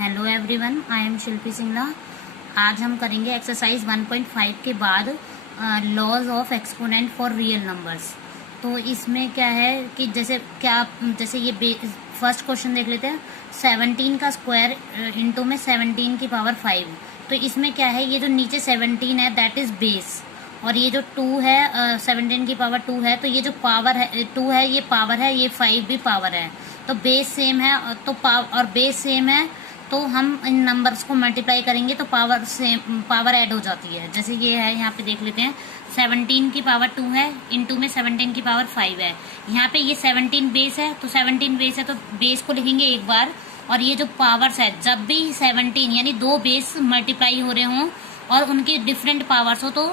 Hello everyone, I am Shilpi Singla. आज हम करेंगे एक्सरसाइज 1.5 के बाद laws of exponent for real numbers. तो इसमें क्या है कि जैसे ये फर्स्ट क्वेश्चन देख लेते हैं। 17 का स्क्वायर इंटू में 17 की पावर 5। तो इसमें क्या है, ये जो नीचे 17 है दैट इज बेस, और ये जो 2 है 17 की पावर 2 है, तो ये जो पावर है 2 है ये पावर है, ये 5 भी पावर है। तो बेस सेम है और बेस सेम है तो हम इन नंबर्स को मल्टीप्लाई करेंगे तो पावर ऐड हो जाती है। जैसे ये है, यहाँ पे देख लेते हैं 17 की पावर 2 है, इंटू में 17 की पावर 5 है। यहाँ पे ये 17 बेस है, तो 17 बेस है तो बेस को लिखेंगे एक बार, और ये जो पावर्स है जब भी 17 यानी दो बेस मल्टीप्लाई हो रहे हों और उनकी डिफरेंट पावर्स हो तो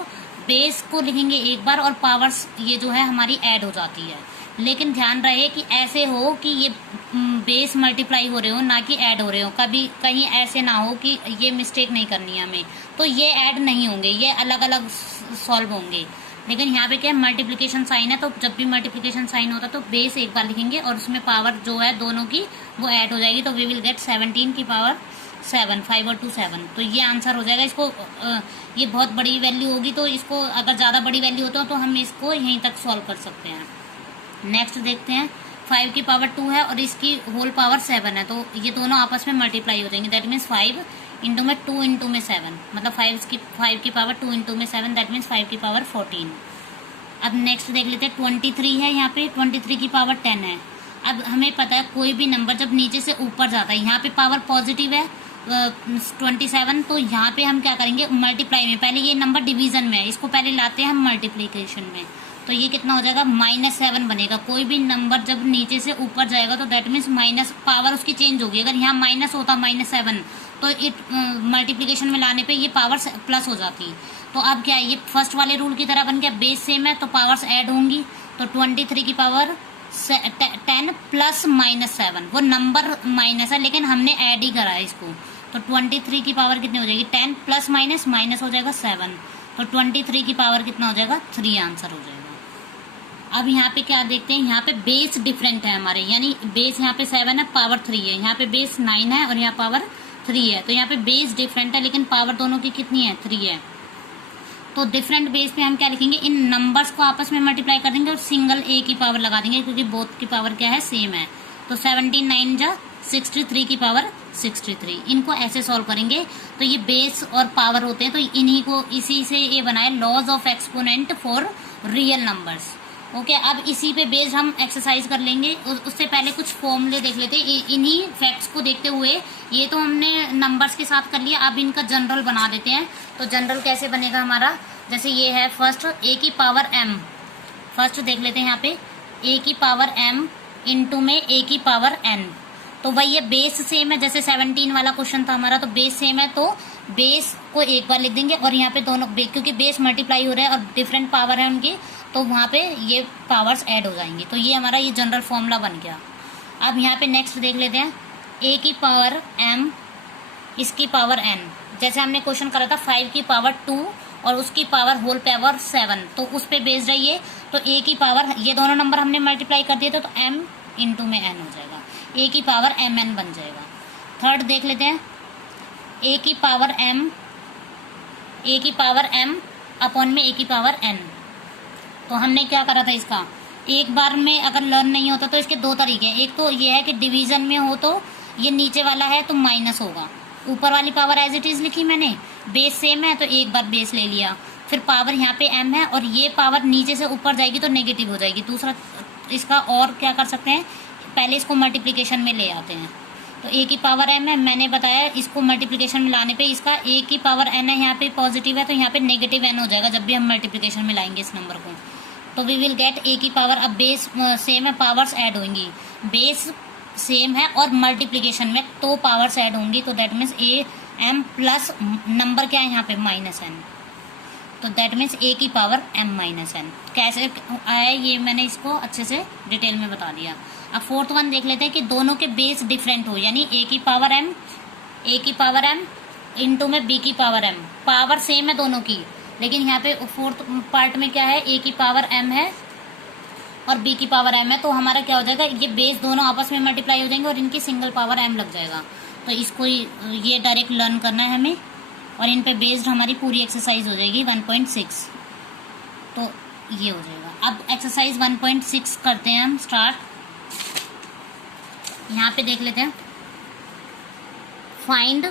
बेस को लिखेंगे एक बार और पावर्स ये जो है हमारी ऐड हो जाती है। लेकिन ध्यान रहे कि ऐसे हो कि ये बेस मल्टीप्लाई हो रहे हो ना कि ऐड हो रहे हो। कभी कहीं ऐसे ना हो कि ये मिस्टेक नहीं करनी है हमें, तो ये ऐड नहीं होंगे, ये अलग अलग सॉल्व होंगे। लेकिन यहाँ पे क्या है, मल्टीप्लिकेशन साइन है, तो जब भी मल्टीप्लिकेशन साइन होता है तो बेस एक बार लिखेंगे और उसमें पावर जो है दोनों की वो ऐड हो जाएगी। तो वी विल गेट 17 की पावर 7, 5 और 2 7। तो ये आंसर हो जाएगा। इसको ये बहुत बड़ी वैल्यू होगी तो इसको अगर ज़्यादा बड़ी वैल्यू होता है तो हम इसको यहीं तक सॉल्व कर सकते हैं। नेक्स्ट देखते हैं, 5 की पावर 2 है और इसकी होल पावर 7 है, तो ये दोनों आपस में मल्टीप्लाई हो जाएंगे। दैट मीन्स 5 इंटू में 2 इंटू में 7, मतलब 5 की पावर 2 इंटू में 7, दैट मीन्स 5 की पावर 14। अब नेक्स्ट देख लेते हैं, 23 है, यहाँ पे 23 की पावर 10 है। अब हमें पता है कोई भी नंबर जब नीचे से ऊपर जाता है, यहाँ पे पावर पॉजिटिव है 27, तो यहाँ पे हम क्या करेंगे, मल्टीप्लाई में पहले ये नंबर डिवीजन में है, इसको पहले लाते हैं हम मल्टीप्लीकेशन में। तो ये कितना हो जाएगा, -7 बनेगा। कोई भी नंबर जब नीचे से ऊपर जाएगा तो दैट मीन्स माइनस पावर उसकी चेंज होगी। अगर यहाँ माइनस होता -7 तो मल्टीप्लिकेशन में लाने पे ये पावर प्लस हो जाती। तो अब क्या है, ये फर्स्ट वाले रूल की तरह बन गया, बेस सेम है तो पावर्स ऐड होंगी। तो 23 की पावर 10 प्लस -7, वो नंबर माइनस है लेकिन हमने ऐड ही करा है इसको। तो 23 की पावर कितनी हो जाएगी, 10 प्लस माइनस हो जाएगा 7। तो 23 की पावर कितना हो जाएगा, 3 आंसर हो जाएगा। अब यहाँ पे क्या देखते हैं, यहाँ पे बेस डिफरेंट है हमारे, यानी बेस यहाँ पे 7 है, पावर 3 है। यहाँ पे बेस 9 है और यहाँ पावर 3 है। तो यहाँ पे बेस डिफरेंट है लेकिन पावर दोनों की कितनी है, 3 है। तो डिफरेंट बेस पे हम क्या लिखेंगे, इन नंबर्स को आपस में मल्टीप्लाई कर देंगे और सिंगल ए की पावर लगा देंगे क्योंकि बोथ की पावर क्या है, सेम है। तो 17 9 जा 63 की पावर 63। इनको ऐसे सॉल्व करेंगे। तो ये बेस और पावर होते हैं, तो इन्हीं को इसी से ये बनाए laws of exponent for real numbers. Okay, अब इसी पे बेस्ड हम एक्सरसाइज कर लेंगे। उससे पहले कुछ फॉर्मूले देख लेते हैं। इन्हीं फैक्ट्स को देखते हुए, ये तो हमने नंबर्स के साथ कर लिया, अब इनका जनरल बना देते हैं। तो जनरल कैसे बनेगा हमारा, जैसे ये है फर्स्ट ए की पावर m, फर्स्ट देख लेते हैं यहाँ पे ए की पावर m इंटू में ए की पावर n। तो वही ये बेस सेम है, जैसे 17 वाला क्वेश्चन था हमारा, तो बेस सेम है तो बेस को एक बार लिख देंगे और यहाँ पे दोनों क्योंकि बेस मल्टीप्लाई हो रहा है और डिफरेंट पावर है उनकी, तो वहाँ पे ये पावर्स ऐड हो जाएंगे। तो ये हमारा ये जनरल फॉर्मूला बन गया। अब यहाँ पे नेक्स्ट देख लेते हैं, ए की पावर m इसकी पावर n। जैसे हमने क्वेश्चन करा था 5 की पावर 2 और उसकी पावर होल पावर 7, तो उस पे बेस्ड है ये। तो ए की पावर, ये दोनों नंबर हमने मल्टीप्लाई कर दिए तो m इंटू में n हो जाएगा, ए की पावर mn बन जाएगा। थर्ड देख लेते हैं, ए की पावर m अपॉन में ए की पावर n। तो हमने क्या करा था, इसका एक बार में अगर लर्न नहीं होता तो इसके दो तरीके हैं। एक तो ये है कि डिवीजन में हो तो ये नीचे वाला है तो माइनस होगा, ऊपर वाली पावर एज इट इज लिखी मैंने, बेस सेम है तो एक बार बेस ले लिया, फिर पावर यहाँ पे m है और ये पावर नीचे से ऊपर जाएगी तो नेगेटिव हो जाएगी। दूसरा इसका और क्या कर सकते हैं, पहले इसको मल्टीप्लिकेशन में ले आते हैं। तो ए की पावर m है, मैंने बताया इसको मल्टीप्लिकेशन में लाने पे इसका ए की पावर n है, यहाँ पे पॉजिटिव है तो यहाँ पे नेगेटिव n हो जाएगा जब भी हम मल्टीप्लिकेशन में लाएंगे इस नंबर को। तो वी विल गेट ए की पावर, अब बेस सेम है पावर्स ऐड होंगी, बेस सेम है और मल्टीप्लिकेशन में तो पावर्स ऐड होंगी, तो that means A m plus number क्या है यहाँ पे -n, तो दैट मीन्स ए की पावर m-n। कैसे आया ये मैंने इसको अच्छे से डिटेल में बता दिया। अब फोर्थ वन देख लेते हैं कि दोनों के बेस डिफरेंट हो, यानी ए की पावर m इंटू में बी की पावर m, पावर सेम है दोनों की, लेकिन यहाँ पे फोर्थ पार्ट में क्या है, ए की पावर m है और बी की पावर m है, तो हमारा क्या हो जाएगा, ये बेस दोनों आपस में मल्टीप्लाई हो जाएंगे और इनकी सिंगल पावर m लग जाएगा। तो इसको ये डायरेक्ट लर्न करना है हमें, और इन पे बेस्ड हमारी पूरी एक्सरसाइज हो जाएगी 1.6। तो ये हो जाएगा। अब एक्सरसाइज 1.6 करते हैं हम स्टार्ट। यहाँ पे देख लेते हैं, फाइंड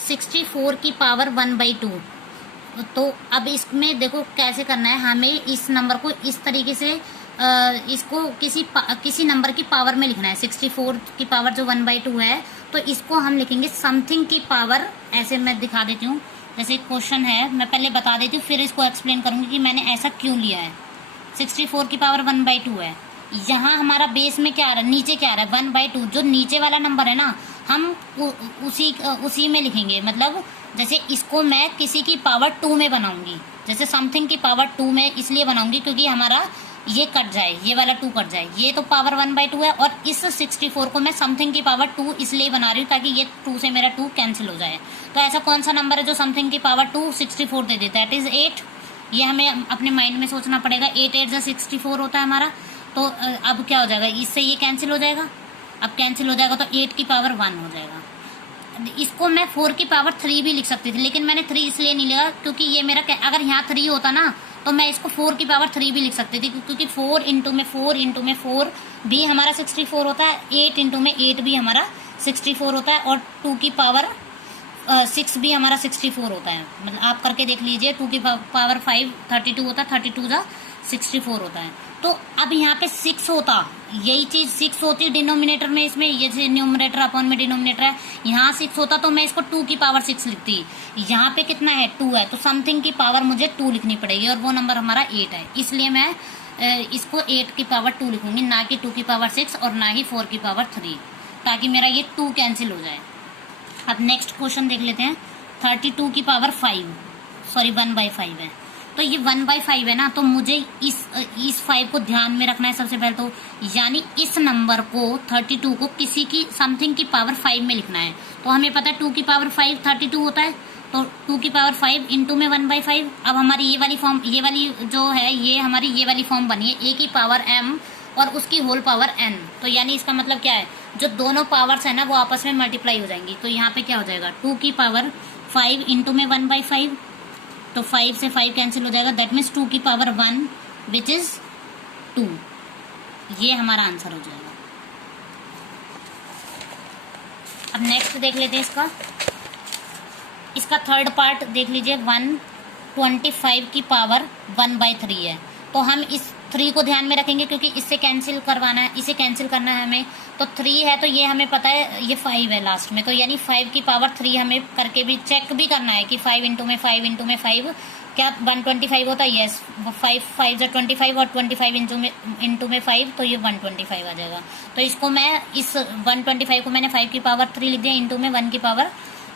64 की पावर 1/2। तो अब इसमें देखो कैसे करना है, हमें इस नंबर को इस तरीके से इसको किसी नंबर की पावर में लिखना है। 64 की पावर जो 1/2 है, तो इसको हम लिखेंगे समथिंग की पावर। ऐसे मैं दिखा देती हूँ, जैसे क्वेश्चन है, मैं पहले बता देती हूँ, फिर इसको एक्सप्लेन करूंगी कि मैंने ऐसा क्यों लिया है। 64 की पावर 1/2 है, यहाँ हमारा बेस में क्या आ रहा है, नीचे क्या आ रहा है 1/2, जो नीचे वाला नंबर है ना, हम उसी में लिखेंगे। मतलब जैसे इसको मैं किसी की पावर 2 में बनाऊंगी, जैसे समथिंग की पावर 2 में इसलिए बनाऊंगी क्योंकि हमारा ये कट जाए, ये वाला 2 कट जाए, ये तो पावर 1/2 है, और इस 64 को मैं समथिंग की पावर 2 इसलिए बना रही हूँ ताकि ये 2 से मेरा 2 कैंसिल हो जाए। तो ऐसा कौन सा नंबर है जो समथिंग की पावर 2 64 दे देता है, दैट इज 8। ये हमें अपने माइंड में सोचना पड़ेगा। 8 8 जा 64 होता है हमारा। तो अब क्या हो जाएगा, इससे ये कैंसिल हो जाएगा। अब कैंसिल हो जाएगा तो 8 की पावर 1 हो जाएगा। इसको मैं 4 की पावर 3 भी लिख सकती थी, लेकिन मैंने 3 इसलिए नहीं लिखा क्योंकि ये मेरा, अगर यहाँ 3 होता ना तो मैं इसको 4 की पावर 3 भी लिख सकती थी, क्योंकि 4 इंटू में 4 भी हमारा 64 होता है, 8 इंटू में 8 भी हमारा 64 होता है, और 2 की पावर 6 भी हमारा 64 होता है। मतलब आप करके देख लीजिए, 2 की पावर 5 32 होता है, 32 जा 64 होता है। तो अब यहाँ पे 6 होता, यही चीज 6 होती है डिनोमिनेटर में, इसमें ये न्यूमरेटर अपॉन में डिनोमिनेटर है, यहाँ 6 होता तो मैं इसको 2 की पावर 6 लिखती। यहाँ पे कितना है 2 है, तो समथिंग की पावर मुझे 2 लिखनी पड़ेगी, और वो नंबर हमारा 8 है, इसलिए मैं इसको 8 की पावर 2 लिखूंगी, ना कि 2 की पावर 6 और ना ही 4 की पावर 3, ताकि मेरा ये 2 कैंसिल हो जाए। अब नेक्स्ट क्वेश्चन देख लेते हैं। 32 की पावर 5 सॉरी 1/5 है, तो ये 1/5 है ना, तो मुझे इस 5 को ध्यान में रखना है सबसे पहले तो, यानी इस नंबर को 32 को किसी की समथिंग की पावर 5 में लिखना है। तो हमें पता है 2 की पावर 5 32 होता है, तो 2 की पावर 5 इंटू में 1/5। अब हमारी ये वाली फॉर्म, ये वाली जो है, ये हमारी ये वाली फॉर्म बनी है, a की पावर m और उसकी होल पावर n। तो यानी इसका मतलब क्या है, जो दोनों पावर्स है ना वो आपस में मल्टीप्लाई हो जाएंगी। तो यहाँ पे क्या हो जाएगा, 2 की पावर 5 इंटू में 1/5, तो 5 से 5 कैंसिल हो जाएगा, दैट मीन्स 2 की पावर 1 विच इज 2। ये हमारा आंसर हो जाएगा। अब नेक्स्ट देख लेते हैं इसका थर्ड पार्ट देख लीजिए। 125 की पावर 1/3 है, तो हम इस 3 को ध्यान में रखेंगे क्योंकि इससे कैंसिल करवाना है, इसे कैंसिल करना है हमें। तो 3 है तो ये हमें पता है, ये 5 है लास्ट में, तो यानी 5 की पावर 3 हमें करके भी चेक भी करना है कि 5 इंटू में 5 इंटू में 5 क्या 125 होता है। यस, 5 5 जो 25 और 25 इंटू में 5, तो ये 125 आ जाएगा। तो इसको मैं इस 125 को मैंने 5 की पावर 3 लिख दिया, इंटू में 1 की पावर,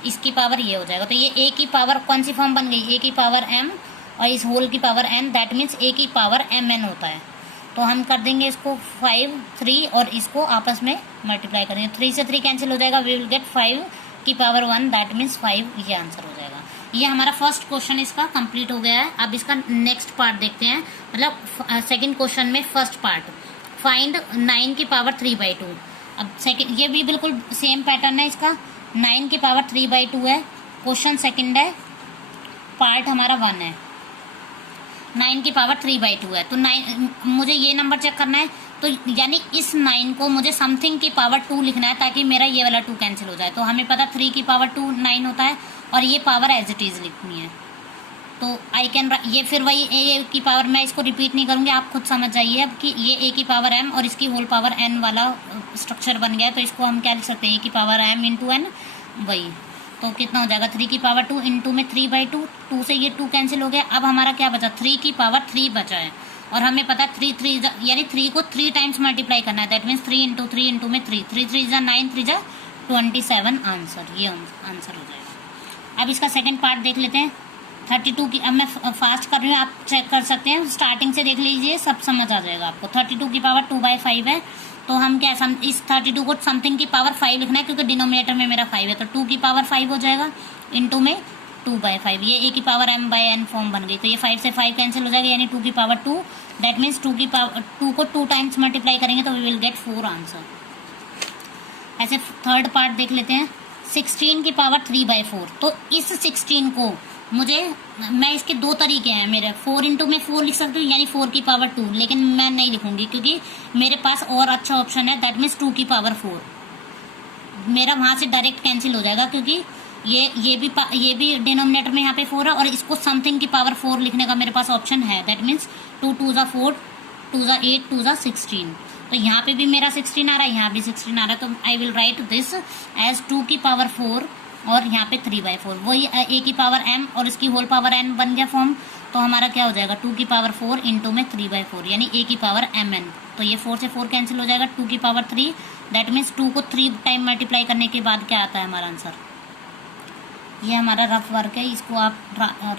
इसकी पावर ये हो जाएगा। तो ये a की पावर कौन सी फॉर्म बन गई, a की पावर m और इस होल की power n, that means a की पावर mn होता है। तो हम कर देंगे इसको 5 3 और इसको आपस में मल्टीप्लाई करेंगे, 3 से 3 कैंसिल हो जाएगा, वी विल गेट 5 की पावर 1, दैट मीन्स 5, ये आंसर हो जाएगा। ये हमारा फर्स्ट क्वेश्चन इसका कंप्लीट हो गया है। अब इसका नेक्स्ट पार्ट देखते हैं, मतलब सेकंड क्वेश्चन में फर्स्ट पार्ट, फाइंड 9 की पावर 3/2। अब सेकंड, ये भी बिल्कुल सेम पैटर्न है इसका, 9 की पावर 3/2 है, क्वेश्चन सेकंड है, पार्ट हमारा 1 है। 9 की पावर 3/2 है, तो 9 मुझे ये नंबर चेक करना है, तो यानी इस 9 को मुझे समथिंग की पावर 2 लिखना है ताकि मेरा ये वाला 2 कैंसिल हो जाए। तो हमें पता 3 की पावर 2 9 होता है, और ये पावर एज इट इज लिखनी है। तो आई कैन, ये फिर वही a की पावर, मैं इसको रिपीट नहीं करूंगी, आप खुद समझ जाइए अब कि ये a की पावर m और इसकी होल पावर n वाला स्ट्रक्चर बन गया है। तो इसको हम क्या लिख सकते हैं, a की पावर m इंटू n, वही। तो कितना हो जाएगा, 3 की पावर 2 इंटू में 3/2, 2 से ये 2 कैंसिल हो गया। अब हमारा क्या बचा, 3 की पावर 3 बचा है, और हमें पता है 3 3 यानी 3 को 3 टाइम्स मल्टीप्लाई करना है, दैट मीन्स 3 इंटू 3 इंटू में 3, 3 3 जा 9, 3 जा 27 आंसर, ये आंसर हो जाएगा। अब इसका सेकंड पार्ट देख लेते हैं। 32 की, अब मैं फास्ट कर रही हूँ, आप चेक कर सकते हैं, स्टार्टिंग से देख लीजिए, सब समझ आ जाएगा आपको। 32 की पावर 2/5 है, तो हम क्या इस 32 को समथिंग की पावर 5 लिखना है क्योंकि डिनोमिनेटर में मेरा 5 है, तो 2 की पावर 5 हो जाएगा इंटू में 2/5। ये a की पावर m/n फॉर्म बन गई, तो ये 5 से 5 कैंसिल हो जाएगा, यानी 2 की पावर 2, दैट मीन्स 2 की पावर 2 को 2 टाइम्स मल्टीप्लाई करेंगे तो वी विल गेट 4 आंसर। ऐसे थर्ड पार्ट देख लेते हैं। 16 की पावर 3/4। तो इस 16 को मुझे, मैं इसके दो तरीके हैं मेरे, 4 इंटू में 4 लिख सकती हूँ यानी 4 की पावर 2, लेकिन मैं नहीं लिखूंगी क्योंकि मेरे पास और अच्छा ऑप्शन है, दैट मीन्स 2 की पावर 4। मेरा वहां से डायरेक्ट कैंसिल हो जाएगा क्योंकि ये भी डिनोमिनेटर में यहाँ पे 4 है और इसको समथिंग की पावर 4 लिखने का मेरे पास ऑप्शन है, दैट मीन्स 2 2 ज़ा 4, 2 ज़ा 8, 2 ज़ा 16। तो यहाँ पे भी मेरा 16 आ रहा है, यहाँ भी 16 आ रहा है, तो I will write this as 2 की पावर 4 और यहाँ पे 3/4, वही a की पावर m और इसकी होल पावर n बन गया फॉर्म। तो हमारा क्या हो जाएगा 2 की पावर 4 इंटू में 3/4 यानी a की पावर mn। तो ये 4 से 4 कैंसिल हो जाएगा, 2 की पावर 3, दैट मीन्स 2 को 3 टाइम मल्टीप्लाई करने के बाद क्या आता है हमारा आंसर। ये हमारा रफ वर्क है, इसको आप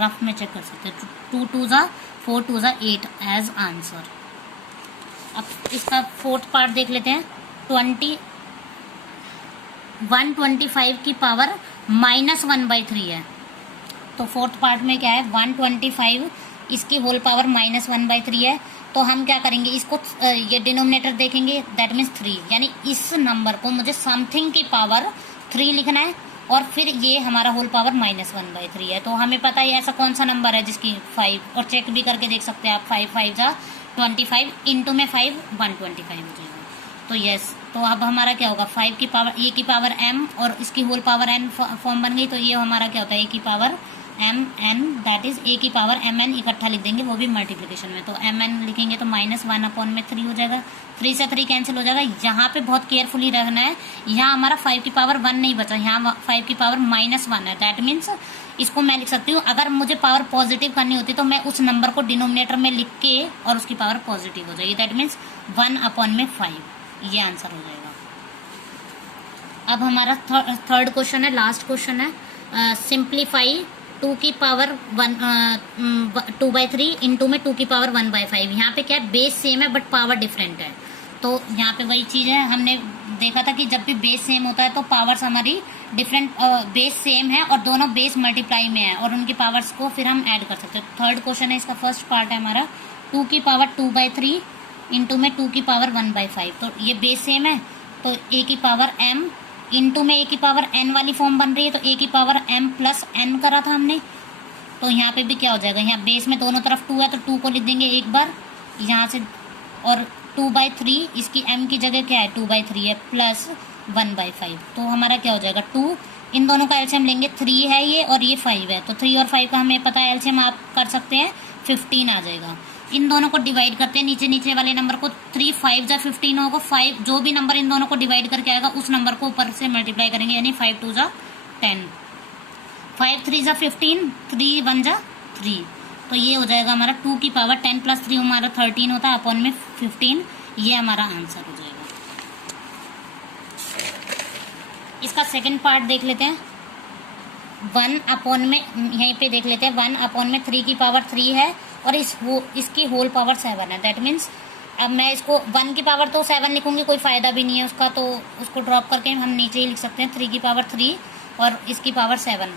रफ में चेक कर सकते हैं। 2 2 ज़ा 4, 2 ज़ा 8 एज आंसर। अब इसका फोर्थ पार्ट देख लेते हैं। 125 की पावर -1/3 है। तो फोर्थ पार्ट में क्या है 125, इसकी होल पावर -1/3 है। तो हम क्या करेंगे, इसको ये डिनोमिनेटर देखेंगे, दैट मीन्स 3, यानी इस नंबर को मुझे समथिंग की पावर 3 लिखना है और फिर ये हमारा होल पावर -1/3 है। तो हमें पता है ऐसा कौन सा नंबर है जिसकी 5, और चेक भी करके देख सकते हैं आप, 5 5 ज़ा 25 इंटू में 5 125 हो जाएगा। तो यस, तो अब हमारा क्या होगा 5 की पावर a की पावर m और इसकी होल पावर n फॉर्म बन गई। तो ये हमारा क्या होता है a की power m n, that is a की पावर m n इकट्ठा लिख देंगे, वो भी मल्टीप्लिकेशन में। तो m n लिखेंगे तो -1/3 हो जाएगा, 3 से 3 कैंसिल हो जाएगा। यहाँ पे बहुत केयरफुली रहना है, यहाँ हमारा 5 की पावर 1 नहीं बचा, यहाँ 5 की पावर -1 है। दैट मीन्स इसको मैं लिख सकती हूँ, अगर मुझे पावर पॉजिटिव करनी होती तो मैं उस नंबर को डिनोमिनेटर में लिख के और उसकी पावर पॉजिटिव हो जाएगी, दैट मीन्स 1/5। ये आंसर हो जाएगा। अब हमारा थर्ड क्वेश्चन है, लास्ट क्वेश्चन है। सिंप्लीफाई 2 की पावर 2/3 इंटू में 2 की पावर 1/5। यहाँ पे क्या है, बेस सेम है बट पावर डिफरेंट है। तो यहाँ पे वही चीज़ है, हमने देखा था कि जब भी बेस सेम होता है तो पावर्स हमारी डिफरेंट, बेस सेम है और दोनों बेस मल्टीप्लाई में है और उनकी पावर्स को फिर हम ऐड कर सकते हैं। थर्ड क्वेश्चन है, इसका फर्स्ट पार्ट है हमारा 2 की पावर 2/3 इंटू में 2 की पावर 1/5। तो ये बेस सेम है, तो a की पावर m इंटू में a की पावर n वाली फॉर्म बन रही है। तो a की पावर m प्लस n करा था हमने, तो यहाँ पे भी क्या हो जाएगा, यहाँ बेस में दोनों तरफ 2 है तो 2 को लिख देंगे एक बार यहाँ से, और 2/3 इसकी m की जगह क्या है 2/3 है प्लस 1/5। तो हमारा क्या हो जाएगा 2, इन दोनों का एलसीएम लेंगे, 3 है ये और ये 5 है, तो 3 और 5 का हमें पता है एलसीएम आप कर सकते हैं, 15 आ जाएगा। इन दोनों को डिवाइड करते हैं, नीचे वाले नंबर को, 3 5 ज़ा 15 होगा, 5 जो भी नंबर इन दोनों को डिवाइड करके आएगा उस नंबर को ऊपर से मल्टीप्लाई करेंगे, यानी 5 2 ज़ा 10, 5 3 ज़ा 15, 3 1 ज़ा 3। तो ये हो जाएगा हमारा 2 की पावर 10 प्लस 3 हमारा 13 होता है, अपॉन में 15, ये हमारा आंसर हो जाएगा। इसका सेकंड पार्ट देख लेते हैं। 1/, में यहीं पे देख लेते हैं, 1/, 3 की पावर 3 है और इसकी होल पावर 7 है। दैट मीन्स अब मैं इसको 1 की पावर तो 7 लिखूंगी, कोई फ़ायदा भी नहीं है उसका, तो उसको ड्रॉप करके हम नीचे ही लिख सकते हैं 3 की पावर 3 और इसकी पावर 7।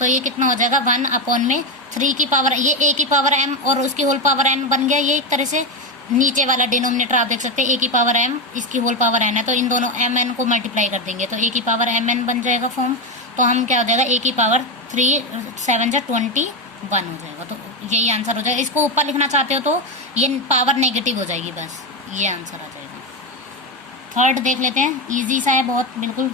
तो ये कितना हो जाएगा 1/, में 3 की पावर, ये a की पावर m और उसकी होल पावर n बन गया। ये एक तरह से नीचे वाला डिनोमिनेटर आप देख सकते हैं, a की पावर m इसकी होल पावर n है, तो इन दोनों mn को मल्टीप्लाई कर देंगे तो a की पावर mn बन जाएगा फॉर्म। तो हम क्या हो जाएगा a की पावर 3 7 = 21 हो जाएगा। तो यही आंसर हो जाएगा। इसको ऊपर लिखना चाहते हो तो ये पावर नेगेटिव हो जाएगी, बस ये आंसर आ जाएगा। थर्ड देख लेते हैं, इजी सा है बहुत, बिल्कुल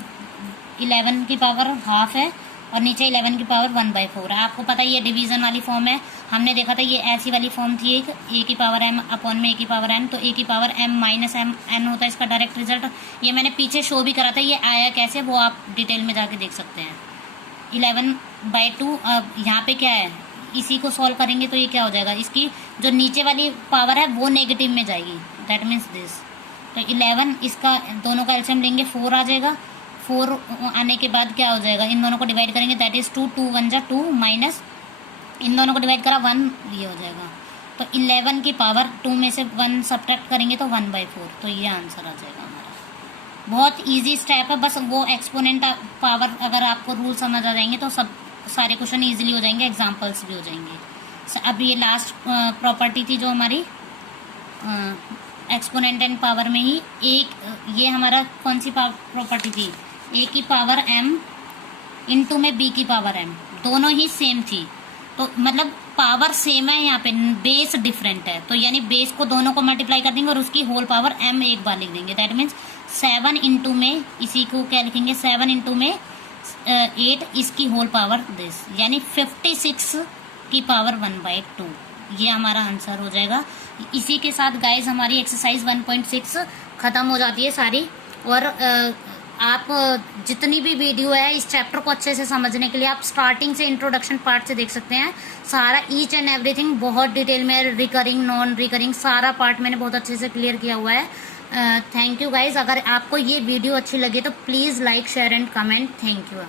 11 की पावर हाफ है और नीचे 11 की पावर 1/4 है। आपको पता है ये डिवीजन वाली फॉर्म है, हमने देखा था ये ऐसी वाली फॉर्म थी एक, a की पावर m अपॉन में a की पावर n, तो a की power m minus m n होता है इसका डायरेक्ट रिजल्ट। ये मैंने पीछे शो भी करा था, ये आया कैसे वो आप डिटेल में जाके देख सकते हैं। 11/2, अब यहाँ पे क्या है, इसी को सॉल्व करेंगे तो ये क्या हो जाएगा, इसकी जो नीचे वाली पावर है वो नेगेटिव में जाएगी, दैट मीन्स दिस। तो 11, इसका दोनों का एलसीएम लेंगे 4 आ जाएगा, 4 आने के बाद क्या हो जाएगा, इन दोनों को डिवाइड करेंगे, दैट इज 2 2 1 = 2 माइनस इन दोनों को डिवाइड करा 1, ये हो जाएगा। तो 11 की पावर 2 में से 1 सब्ट्रैक्ट करेंगे तो 1/4, तो ये आंसर आ जाएगा हमारा। बहुत इजी स्टेप है, बस वो एक्सपोनेंट पावर अगर आपको रूल समझ आ जाएंगे तो सब सारे क्वेश्चन इजीली हो जाएंगे, एग्जांपल्स भी हो जाएंगे। अब ये लास्ट प्रॉपर्टी थी जो हमारी एक्सपोनेंट एंड पावर में ही एक, ये हमारा कौन सी प्रॉपर्टी थी, a की पावर m इनटू में b की पावर m, दोनों ही सेम थी, तो मतलब पावर सेम है, यहाँ पे बेस डिफरेंट है, तो यानी बेस को दोनों को मल्टीप्लाई कर देंगे और उसकी होल पावर m एक बार लिख देंगे। दैट मीन्स 7 इंटू में, इसी को क्या लिखेंगे, 7 इंटू में 8 इसकी होल पावर दिस, यानी 56 की पावर 1/2, ये हमारा आंसर हो जाएगा। इसी के साथ गाइज हमारी एक्सरसाइज 1.6 खत्म हो जाती है सारी। और आप जितनी भी वीडियो है इस चैप्टर को अच्छे से समझने के लिए आप स्टार्टिंग से इंट्रोडक्शन पार्ट से देख सकते हैं। सारा ईच एंड एवरीथिंग बहुत डिटेल में, रिकरिंग नॉन रिकरिंग सारा पार्ट मैंने बहुत अच्छे से क्लियर किया हुआ है। Thank you guys. अगर आपको ये वीडियो अच्छी लगी तो please like share and comment. Thank you.